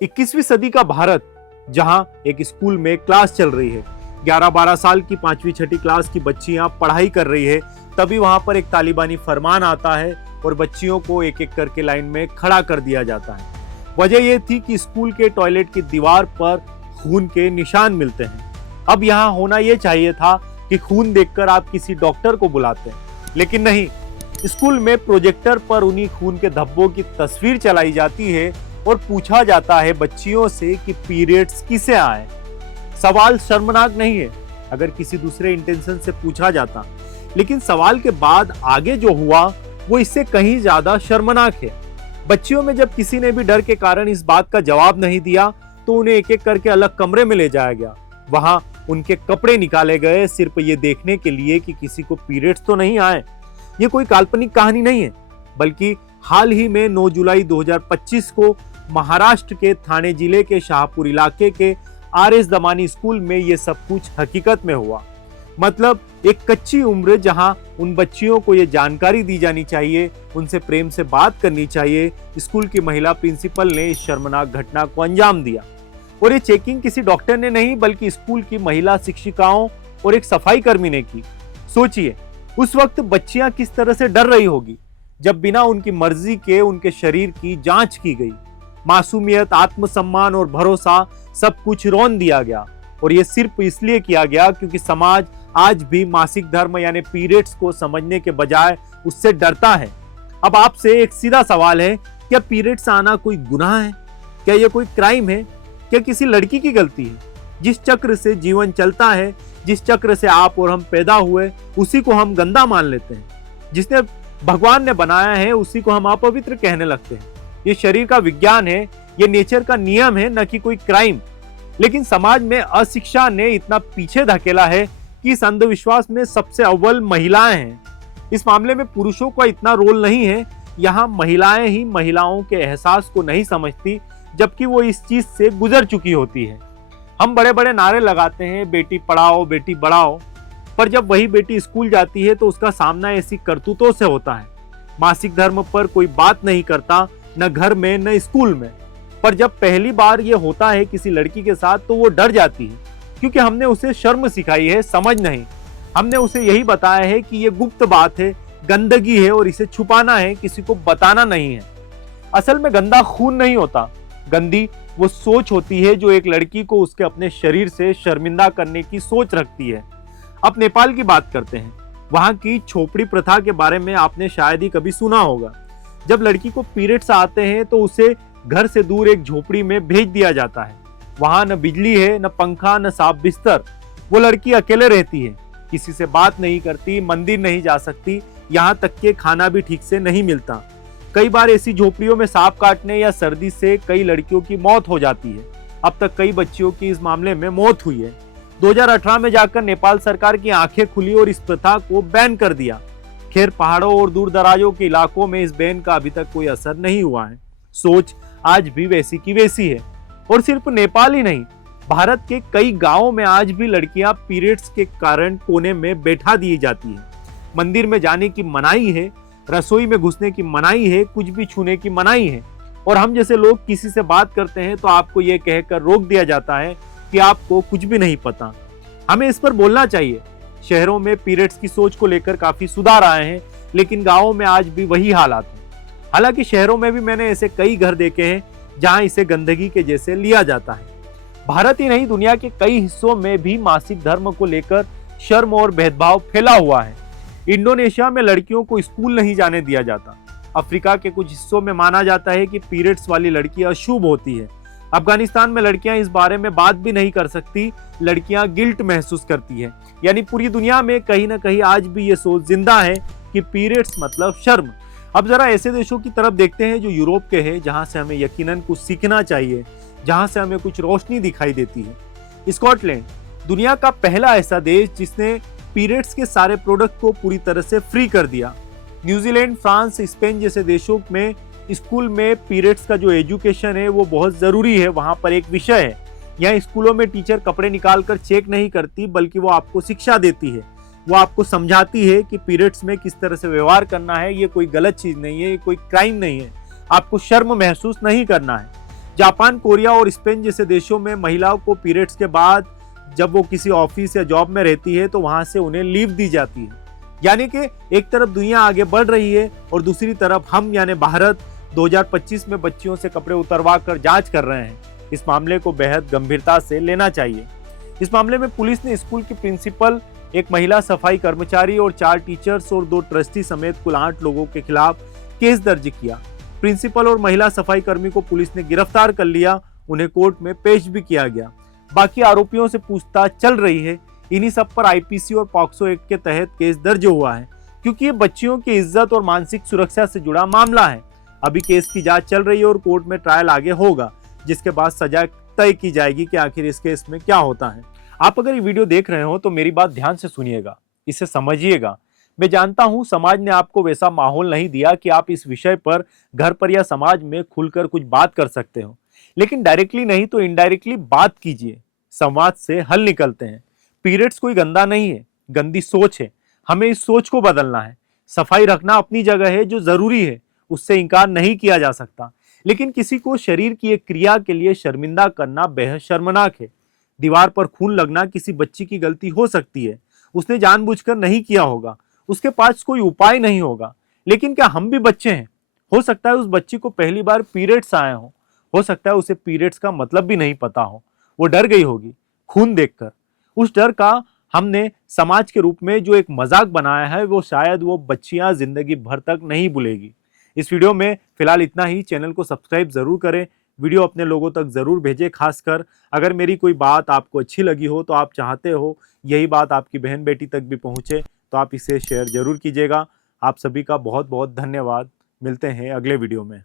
21वीं सदी का भारत, जहां एक स्कूल में क्लास चल रही है, 11-12 साल की 5वीं 6ठी क्लास की बच्चियां पढ़ाई कर रही है, तभी वहां पर एक तालिबानी फरमान आता है और बच्चियों को एक एक करके लाइन में खड़ा कर दिया जाता है। वजह यह थी कि स्कूल के टॉयलेट की दीवार पर खून के निशान मिलते हैं। अब यहाँ होना यह चाहिए था कि खून देखकर आप किसी डॉक्टर को बुलाते हैं, लेकिन नहीं, स्कूल में प्रोजेक्टर पर उन्हीं खून के धब्बों की तस्वीर चलाई जाती है और पूछा जाता है बच्चियों से कि पीरियड्स किसे आए। सवाल शर्मनाक नहीं है अगर किसी दूसरे इंटेंशन से पूछा जाता, लेकिन सवाल के बाद आगे जो हुआ वो इससे कहीं ज्यादा शर्मनाक है। बच्चियों में जब किसी ने भी डर के कारण इस बात का जवाब नहीं दिया तो उन्हें एक एक करके अलग कमरे में ले जाया गया। वहां उनके कपड़े निकाले गए सिर्फ ये देखने के लिए कि किसी को पीरियड्स तो नहीं आए। ये कोई काल्पनिक कहानी नहीं है, बल्कि हाल ही में 9 जुलाई 2025 को महाराष्ट्र के थाने जिले के शाहपुर इलाके के आरएस दमानी स्कूल में ये सब कुछ हकीकत में हुआ। मतलब एक कच्ची उम्र जहां उन बच्चियों को ये जानकारी दी जानी चाहिए, उनसे प्रेम से बात करनी चाहिए, स्कूल की महिला प्रिंसिपल ने इस शर्मनाक घटना को अंजाम दिया। और ये चेकिंग किसी डॉक्टर ने नहीं, बल्कि स्कूल की महिला शिक्षिकाओं और एक सफाई कर्मी ने की। सोचिए उस वक्त बच्चियां किस तरह से डर रही होगी जब बिना उनकी मर्जी के उनके शरीर की जांच की गई। मासूमियत, आत्मसम्मान और भरोसा सब कुछ रौंद दिया गया, और ये सिर्फ इसलिए किया गया क्योंकि समाज आज भी मासिक धर्म यानी पीरियड्स को समझने के बजाय उससे डरता है। अब आपसे एक सीधा सवाल है, क्या पीरियड्स आना कोई गुनाह है? क्या यह कोई क्राइम है? क्या किसी लड़की की गलती है? जिस चक्र से जीवन चलता है, जिस चक्र से आप और हम पैदा हुए, उसी को हम गंदा मान लेते हैं। जिसने भगवान ने बनाया है उसी को हम अपवित्र कहने लगते हैं। ये शरीर का विज्ञान है, ये नेचर का नियम है, न कि कोई क्राइम। लेकिन समाज में अशिक्षा ने इतना पीछे धकेला है कि इस अंधविश्वास में सबसे अव्वल महिलाएं हैं। इस मामले में पुरुषों का इतना रोल नहीं है। यहाँ महिलाएं ही महिलाओं के एहसास को नहीं समझती, जबकि वो इस चीज से गुजर चुकी होती है। हम बड़े बड़े नारे लगाते हैं, बेटी पढ़ाओ बेटी बढ़ाओ, पर जब वही बेटी स्कूल जाती है तो उसका सामना ऐसी करतूतों से होता है। मासिक धर्म पर कोई बात नहीं करता, न घर में न स्कूल में। पर जब पहली बार ये होता है किसी लड़की के साथ तो वो डर जाती है, क्योंकि हमने उसे शर्म सिखाई है, समझ नहीं। हमने उसे यही बताया है कि ये गुप्त बात है, गंदगी है और इसे छुपाना है, किसी को बताना नहीं है। असल में गंदा खून नहीं होता, गंदी वो सोच होती है जो एक लड़की को उसके अपने शरीर से शर्मिंदा करने की सोच रखती है। अब नेपाल की बात करते हैं। वहां की छोपड़ी प्रथा के बारे में आपने शायद ही कभी सुना होगा। जब लड़की को पीरियड्स आते हैं तो उसे घर से दूर एक झोपड़ी में भेज दिया जाता है। वहां न बिजली है, न पंखा, न साफ बिस्तर। वो लड़की अकेले रहती है, किसी से बात नहीं करती, मंदिर नहीं जा सकती, यहाँ तक के खाना भी ठीक से नहीं मिलता। कई बार ऐसी झोपड़ियों में सांप काटने या सर्दी से कई लड़कियों की मौत हो जाती है। अब तक कई बच्चियों की इस मामले में मौत हुई है। 2018 में जाकर नेपाल सरकार की आंखें खुली और इस प्रथा को बैन कर दिया। खैर, पहाड़ों और दूर दराजों के इलाकों में इस बैन का अभी तक कोई असर नहीं हुआ है। सोच आज भी वैसी की वैसी है। और सिर्फ नेपाल ही नहीं, भारत के कई गांवों में आज भी लड़कियां पीरियड्स के कारण कोने में बैठा दी जाती हैं। मंदिर में जाने की मनाही है, रसोई में घुसने की मनाही है, कुछ भी छूने की मनाही है। और हम जैसे लोग किसी से बात करते हैं तो आपको यह कहकर रोक दिया जाता है कि आपको कुछ भी नहीं पता। हमें इस पर बोलना चाहिए। शहरों में पीरियड्स की सोच को लेकर काफी सुधार आए हैं, लेकिन गाँवों में आज भी वही हालात है। हालांकि शहरों में भी मैंने ऐसे कई घर देखे हैं जहां इसे गंदगी के जैसे लिया जाता है। भारत ही नहीं, दुनिया के कई हिस्सों में भी मासिक धर्म को लेकर शर्म और भेदभाव फैला हुआ है। इंडोनेशिया में लड़कियों को स्कूल नहीं जाने दिया जाता। अफ्रीका के कुछ हिस्सों में माना जाता है कि पीरियड्स वाली लड़की अशुभ होती है। अफगानिस्तान में लड़कियां इस बारे में बात भी नहीं कर सकती, लड़कियां गिल्ट महसूस करती है। यानी पूरी दुनिया में कहीं ना कहीं आज भी ये सोच जिंदा है कि पीरियड्स मतलब शर्म। अब जरा ऐसे देशों की तरफ देखते हैं जो यूरोप के हैं, जहां से हमें यकीनन कुछ सीखना चाहिए, जहां से हमें कुछ रोशनी दिखाई देती है। स्कॉटलैंड दुनिया का पहला ऐसा देश जिसने पीरियड्स के सारे प्रोडक्ट को पूरी तरह से फ्री कर दिया। न्यूजीलैंड, फ्रांस, स्पेन जैसे देशों में स्कूल में पीरियड्स का जो एजुकेशन है वो बहुत जरूरी है, वहां पर एक विषय है। यहाँ स्कूलों में टीचर कपड़े निकाल कर चेक नहीं करती, बल्कि वो आपको शिक्षा देती है। वो आपको समझाती है कि पीरियड्स में किस तरह से व्यवहार करना है। ये कोई गलत चीज नहीं है, ये कोई क्राइम नहीं है, आपको शर्म महसूस नहीं करना है। जापान, कोरिया और स्पेन जैसे देशों में महिलाओं को पीरियड्स के बाद जब वो किसी ऑफिस या जॉब में रहती है तो वहां से उन्हें लीव दी जाती है। यानी कि एक तरफ दुनिया आगे बढ़ रही है और दूसरी तरफ हम यानी भारत 2025 में बच्चियों से कपड़े उतरवा कर जांच कर रहे हैं। इस मामले को बेहद गंभीरता से लेना चाहिए। इस मामले में पुलिस ने स्कूल की प्रिंसिपल, एक महिला सफाई कर्मचारी और 4 टीचर्स और 2 ट्रस्टी समेत कुल 8 लोगों के खिलाफ केस दर्ज किया। प्रिंसिपल और महिला सफाई कर्मी को पुलिस ने गिरफ्तार कर लिया, उन्हें कोर्ट में पेश भी किया गया। बाकी आरोपियों से पूछताछ चल रही है। इन्हीं सब पर आईपीसी और पॉक्सो एक्ट के तहत केस दर्ज हुआ है, क्योंकि ये बच्चियों की इज्जत और मानसिक सुरक्षा से जुड़ा मामला है। अभी केस की जांच चल रही है और कोर्ट में ट्रायल आगे होगा, जिसके बाद सजा तय की जाएगी कि आखिर इस केस में क्या होता है। आप अगर ये वीडियो देख रहे हो तो मेरी बात ध्यान से सुनिएगा, इसे समझिएगा। मैं जानता हूं समाज ने आपको वैसा माहौल नहीं दिया कि आप इस विषय पर घर पर या समाज में खुलकर कुछ बात कर सकते हो, लेकिन डायरेक्टली नहीं तो इनडायरेक्टली बात कीजिए। संवाद से हल निकलते हैं। पीरियड्स कोई गंदा नहीं है, गंदी सोच है। हमें इस सोच को बदलना है। सफाई रखना अपनी जगह है, जो जरूरी है, उससे इनकार नहीं किया जा सकता, लेकिन किसी को शरीर की एक क्रिया के लिए शर्मिंदा करना बेहद शर्मनाक है। दीवार पर खून लगना किसी बच्ची की गलती हो सकती है, उसने जानबूझकर नहीं किया होगा, उसके पास कोई उपाय नहीं होगा। लेकिन क्या हम भी बच्चे हैं? हो सकता है उस बच्ची को पहली बार पीरियड्स आए हो सकता है उसे पीरियड्स का मतलब भी नहीं पता हो। वो डर गई होगी खून देखकर। उस डर का हमने समाज के रूप में जो एक मजाक बनाया है, वो शायद वो बच्चियां जिंदगी भर तक नहीं भूलेगी। इस वीडियो में फिलहाल इतना ही। चैनल को सब्सक्राइब जरूर करें, वीडियो अपने लोगों तक जरूर भेजें। खासकर अगर मेरी कोई बात आपको अच्छी लगी हो, तो आप चाहते हो यही बात आपकी बहन बेटी तक भी पहुंचे, तो आप इसे शेयर जरूर कीजिएगा। आप सभी का बहुत बहुत धन्यवाद। मिलते हैं अगले वीडियो में।